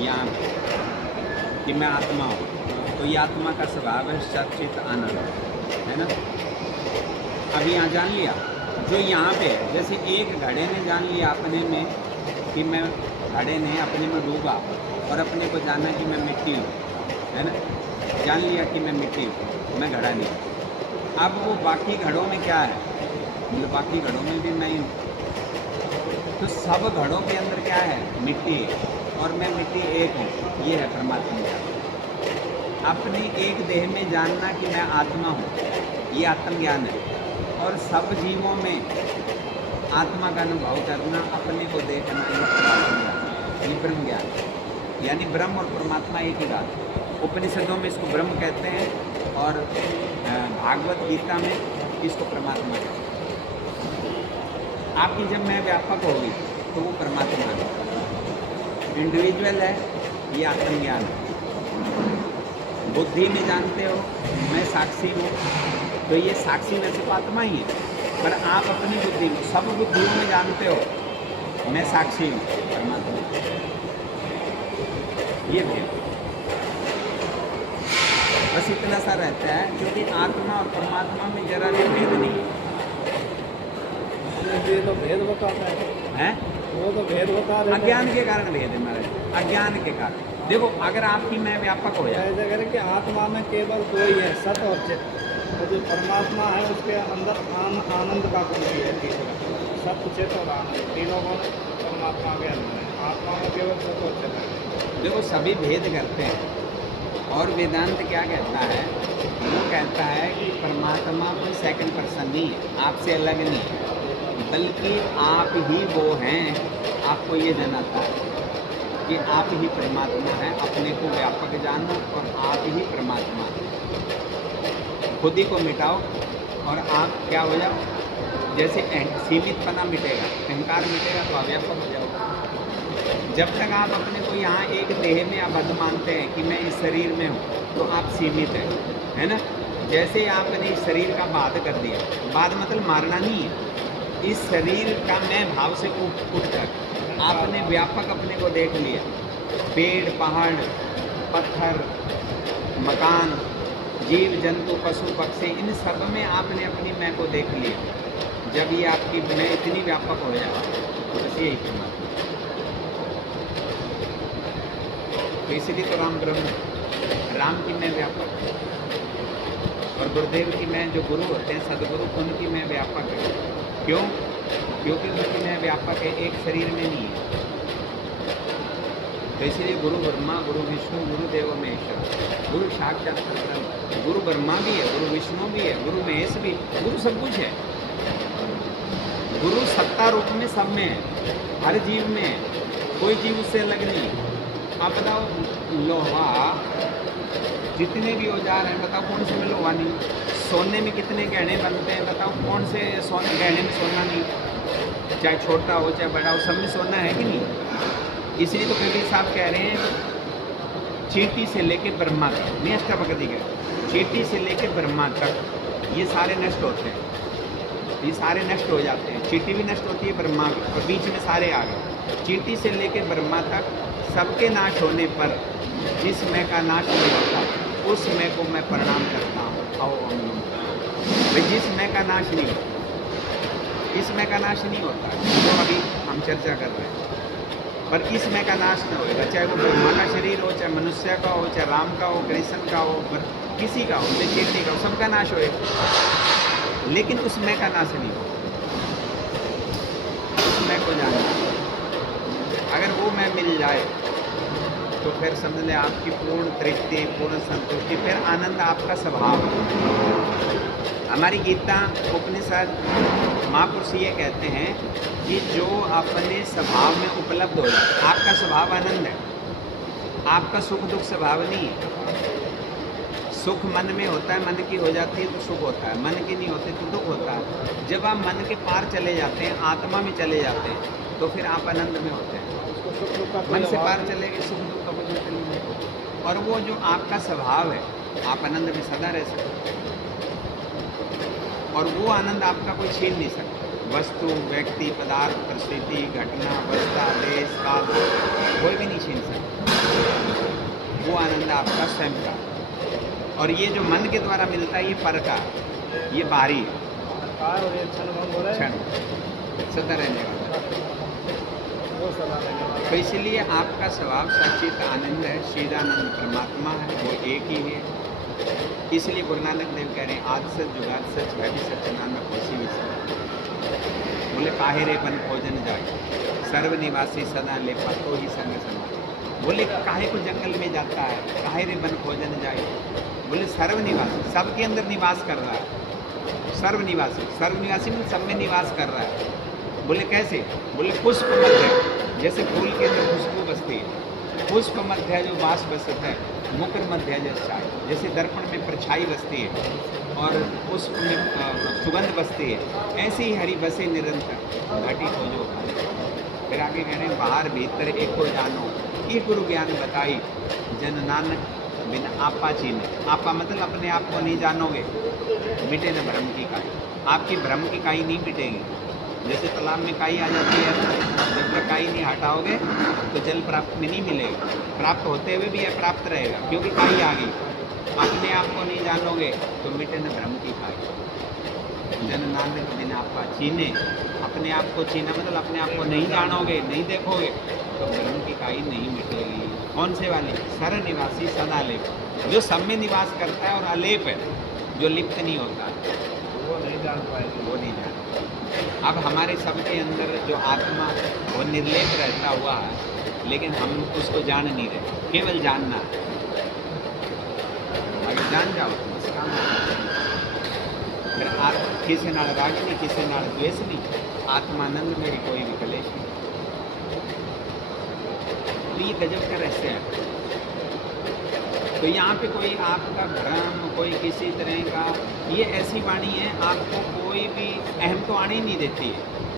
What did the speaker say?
यहाँ पे कि मैं आत्मा हूँ, तो ये आत्मा का स्वभाव है सचित आनंद, है ना। अब यहाँ जान लिया जो यहाँ पे है, जैसे एक घड़े ने जान लिया अपने में कि मैं, घड़े ने अपने में डूबा और अपने को जाना कि मैं मिट्टी हूँ, है ना, जान लिया कि मैं मिट्टी हूँ, मैं घड़ा नहीं। अब वो बाकी घड़ों में क्या है, मतलब बाकी घड़ों में भी मैं ही हूँ, तो सब घड़ों के अंदर क्या है, मिट्टी है और मैं मिट्टी एक हूँ, ये है परमात्मा ज्ञान। अपनी एक देह में जानना कि मैं आत्मा हूँ, ये आत्मज्ञान है। और सब जीवों में आत्मा का अनुभव करना, अपने को देखना, ये परमात्मा ज्ञान, ये ब्रह्म ज्ञान। यानी ब्रह्म और परमात्मा एक ही बात है। उपनिषदों में इसको ब्रह्म कहते हैं और भागवत गीता में इसको परमात्मा कहते हैं। आपकी जब मैं व्यापक होगी तो वो परमात्मा है। इंडिविजुअल है, ये आत्मज्ञान है। बुद्धि में जानते हो मैं साक्षी हूँ, तो ये साक्षी में सिर्फ आत्मा ही है। पर आप अपनी बुद्धि में, सब बुद्धियों में जानते हो मैं साक्षी हूँ, परमात्मा। ये भेद बस इतना सा रहता है, क्योंकि आत्मा और परमात्मा में जरा भी भेद नहीं है। ये तो भेद बताता है, वो तो भेद बता रहे हैं। अज्ञान के कारण भेद है हमारे, अज्ञान के कारण। देखो अगर आपकी मैं व्यापक हो जाए, ऐसा करें कि आत्मा में केवल दो ही है, सत और चित, तो जो परमात्मा है उसके अंदर आनंद का गुण भी है तीसरा, सत चित और आनंद, तीनों गुण परमात्मा के अंदर है। आत्मा में केवल सत और चित है। देखो सभी भेद करते हैं और वेदांत क्या कहता है, वो कहता है कि परमात्मा कोई सेकंड पर्सन नहीं है, आपसे अलग नहीं है, बल्कि आप ही वो हैं। आपको ये जनाता है कि आप ही परमात्मा हैं, अपने को व्यापक जानो और आप ही परमात्मा हैं। खुद ही को मिटाओ और आप क्या हो जाओ, जैसे सीमितपना मिटेगा, अहंकार मिटेगा तो अव्यापक हो जाओगे। जब तक आप अपने को यहाँ एक देह में आबद्ध मानते हैं कि मैं इस शरीर में हूँ, तो आप सीमित हैं, है ना। जैसे आपने इस शरीर का बाध कर दिया, बाध मतलब मारना नहीं है, इस शरीर का मैं भाव से उठकर आपने व्यापक अपने को देख लिया। पेड़, पहाड़, पत्थर, मकान, जीव जंतु, पशु पक्षी, इन सब में आपने अपनी मैं को देख लिया। जब ये आपकी मैं इतनी व्यापक हो जाए तो बस यही परमात्मा। तो इसलिए तो राम ब्रह्म, राम की मैं व्यापक है और गुरुदेव की मैं, जो गुरु होते हैं सदगुरु, उनकी मैं व्यापक है। क्यों? क्योंकि उनकी मैं व्यापक है, एक शरीर में नहीं है। तो इसलिए गुरु ब्रह्मा, गुरु विष्णु, गुरुदेव महेश्वर, गुरु साक्षात परब्रह्म। गुरु ब्रह्मा भी है, गुरु विष्णु भी है, गुरु महेश भी, गुरु सब कुछ है। गुरु सत्ता रूप में सब में है, हर जीव में है, कोई जीव उससे अलग नहीं है। आप बताओ लोहा, जितने भी औजार हैं बताओ कौन से में लोहा नहीं? सोने में कितने गहने बनते हैं बताओ कौन से सोने गहने में सोना नहीं? चाहे छोटा हो चाहे बड़ा हो, सब में सोना है कि नहीं? इसलिए तो कबीर साहब कह रहे हैं चींटी से लेके ब्रह्मा तक, नहीं अष्टावक्र गए, चींटी से लेके ब्रह्मा तक ये सारे नष्ट होते हैं, ये सारे नष्ट हो जाते हैं। चींटी भी नष्ट होती है, ब्रह्मा भी, और बीच में सारे आ गए। चींटी से लेके ब्रह्मा तक सबके नाश होने पर जिस मैं का नाश नहीं होता, उस मैं को मैं प्रणाम करता हूँ। आओ भाई, जिस मैं का नाश नहीं होता, इस मैं का नाश नहीं होता जो अभी हम चर्चा कर रहे हैं, पर इस मैं का नाश न होएगा। चाहे वो ब्रह्मा का शरीर हो, चाहे मनुष्य का हो, चाहे राम का हो, कृष्ण का हो, किसी का हो, चाहे चींटी का हो, सबका नाश होएगा, लेकिन उस मैं का नाश नहीं होगा। उस मैं को जानना, अगर वो मैं मिल जाए तो फिर समझ लें आपकी पूर्ण तृप्ति, पूर्ण संतुष्टि, फिर आनंद आपका स्वभाव। हमारी गीता उपनिषद महापुरुष ये कहते हैं कि जो अपने स्वभाव में उपलब्ध हो जाए, आपका स्वभाव आनंद है, आपका सुख दुख स्वभाव नहीं है। सुख मन में होता है, मन की हो जाती है तो सुख होता है, मन की नहीं होती तो दुख होता है। जब आप मन के पार चले जाते हैं, आत्मा में चले जाते हैं, तो फिर आप आनंद में होते हैं। मन से पार चले गए, सुख दुख का कुछ नहीं। और वो जो आपका स्वभाव है, आप आनंद में सदा रह सकते हैं, और वो आनंद आपका कोई छीन नहीं सकता। वस्तु, व्यक्ति, पदार्थ, परिस्थिति, घटना, अवस्था, देश, काल, कोई भी नहीं छीन सकता। आपका स्वयं का, और ये जो मन के द्वारा मिलता है ये पर का, ये बाहरी है, कार और ये क्षण भंग हो रहा है, क्षण सदा रहने वाला। वो सदा रहने वाला। तो इसलिए आपका स्वभाव सचित आनंद है, श्रीदानंद परमात्मा है, वो एक ही है। इसलिए गुरु नानक देव कह रहे हैं आद सच जुगाद सच भय सच नानक होशी भी सच। बोले काहे रे बन भोजन जाए सर्व निवासी सदा ले पतो ही संग समा। बोले काहे को जंगल में जाता है, काहे रे बन भोजन जाए। बोले सर्वनिवासी, सबके अंदर निवास कर रहा है। सर्वनिवासी में सब में निवास कर रहा है। बोले कैसे? बोले पुष्प मध्य, जैसे फूल के अंदर खुशबू बसती है, पुष्प मध्य जो वास बसता है, मुकुर मध्य जैसे दर्पण में परछाई बसती है और पुष्प में सुगंध बसती है, ऐसे ही हरि बसे निरंतर घटी हो जो। फिर आगे कह रहे हैं बाहर भीतर एक को जानो, ये गुरु ज्ञान बताई जन नानक बिन आपा चीने। आपा मतलब अपने आप को नहीं जानोगे, मिटे न भ्रम की काई। आपकी भ्रम की काई नहीं मिटेगी। जैसे तालाब में काई आ जाती है ना, जब तक काई नहीं हटाओगे तो जल प्राप्त में नहीं मिलेगा, प्राप्त होते हुए भी अप्राप्त रहेगा क्योंकि काई आ गई। अपने आप को नहीं जानोगे तो मिटे न भ्रम की काई। जन नानक बिन आपा चीने, अपने आप को चीना मतलब अपने आप को नहीं जानोगे, नहीं देखोगे तो भ्रम की काई नहीं मिटेगी। कौन से वाली? सर निवासी सदा लेप, जो सब में निवास करता है और अलेप है, जो लिप्त नहीं होता, वो नहीं जान पाएंगे। वो नहीं जानता। अब हमारे सबके अंदर जो आत्मा वो निर्लेप रहता हुआ है, लेकिन हम उसको जान नहीं रहे, केवल जानना है। अगर जान जाओ तो बस काम है। फिर किसी नाल राग नहीं, किसी नाल द्वेष नहीं, आत्मानंद मेरी कोई भी कलेश नहीं। तो ये गजब का रहस्य है। तो यहाँ पे कोई आपका भ्रम, कोई किसी तरह का, ये ऐसी वाणी है आपको कोई भी अहम तो आने ही नहीं देती है।